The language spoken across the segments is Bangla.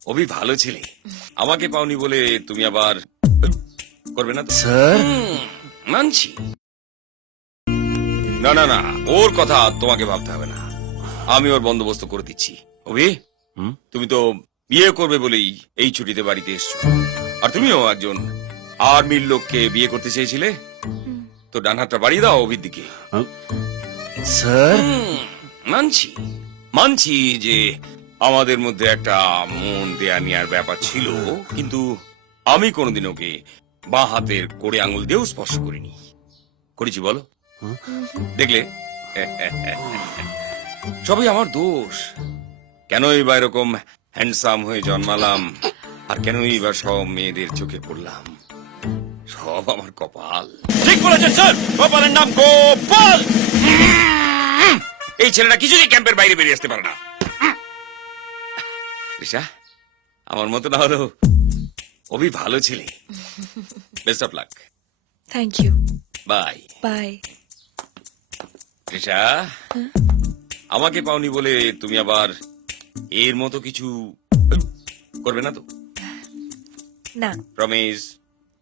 অভি ভালো ছেলে, আমাকে পাওনি বলে তুমি আবার করবে না তো? স্যার মানছি। না না না, ওর কথা তোমাকে ভাবতে হবে না, আমি ওর বন্দোবস্ত করে দিচ্ছি। অভি, তুমি তো বিয়ে করবে বলেই এই ছুটিতে বাড়িতে এসছো, আর তুমিও একজন আর্মির লোককে বিয়ে করতে চেয়েছিলে, তো ডান হাতটা বাড়িয়ে দাও অভির দিকে। স্যার মানছি মানছি যে আমাদের মধ্যে একটা মন দেয়া নেয়ার ব্যাপার ছিল, কিন্তু আমি কোনোদিন ওকে বাঁ হাতের কোড়ে আঙুল দিয়েও স্পর্শ করিনি। করেছি বলো? দেখলে, সবই আমার দোষ। কেনই বা এরকম হ্যান্ডসাম হয়ে জন্মালাম, আর কেনই বা সব মেয়েদের চোখে পড়লাম? সব আমার কপাল। ঠিক বলেছেন স্যার, কপালের নাম গোপাল। এই ছেলেটা কিছুতেই ক্যাম্পের বাইরে বেরিয়ে আসতে পারে না। রিশা, আমার মতো না হলেও অভি ভালো ছেলে। Best of luck. Thank you. Bye bye. Risha, আমাকে পাওনি বলে তুমি আবার এর মতো কিছু করবে না তো? না, প্রমিস?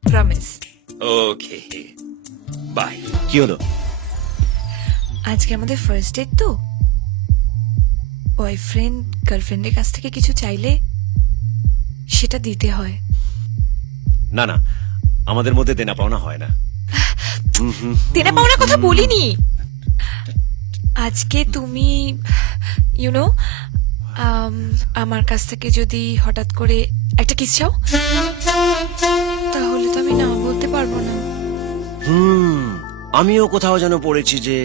প্রমিস। Okay, by. কি হলো? আজকে আমাদের ফার্স্ট ডেট তো, বয়ফ্রেন্ড গার্লফ্রেন্ডের কাছ থেকে কিছু চাইলে সেটা দিতে হয়। না না, আমাদের মধ্যে দেনা পাওনা হয় না। দেনা পাওনার কথা বলিনি। আজকে তুমি ইউনো আমার কাছ থেকে যদি হঠাৎ করে একটা কিস চাও, তাহলে তো আমি না বলতে পারবো না। আমিও কোথাও যেন পড়েছি যে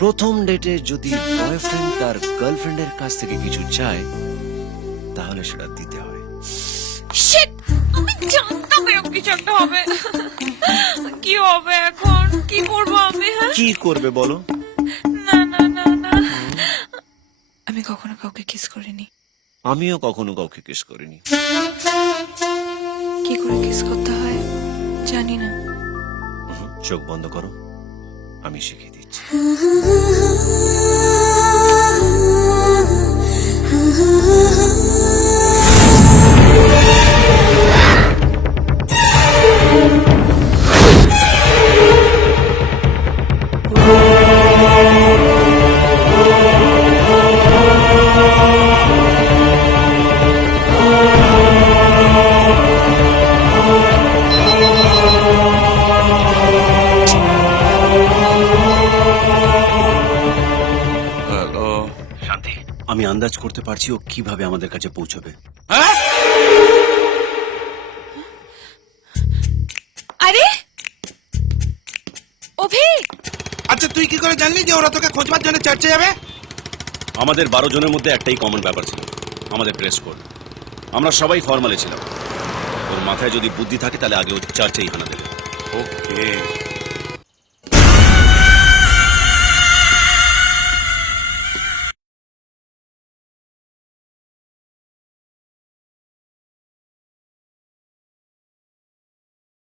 প্রথম ডেটে যদি বয়ফ্রেন্ড তার গার্লফ্রেন্ডের কাছ থেকে কিছু চায়, তাহলে সেটা দিতে হয়। শিট, আমি জানতাম এরকম কিছু একটা হবে। কি হবে এখন? কি করবো আমি? হ্যাঁ, কি করবে বলো? না না না না, আমি কখনো কাউকে কিস করিনি। আমিও কখনো কাউকে কিস করিনি। কি করে কিস করতে হয় জানি না। চোখ বন্ধ করো, আমি শিখিয়ে দিচ্ছি। হ্যালো। শান্তি, আমি আন্দাজ করতে পারছি ও কিভাবে আমাদের কাছে পৌঁছবে। আরে অভি, আচ্ছা তুই কি করে জানলি যে ওরা তোকে খোঁজবার জন্য চার্চে যাবে? আমাদের 12 জনের মধ্যে একটাই কমন ব্যাপার ছিল, আমাদের ড্রেস কোড। আমরা সবাই ফর্মালে ছিলাম। ওর মাথায় যদি বুদ্ধি থাকে তাহলে আগে ও চার্চেই হানা দেবে। ওকে,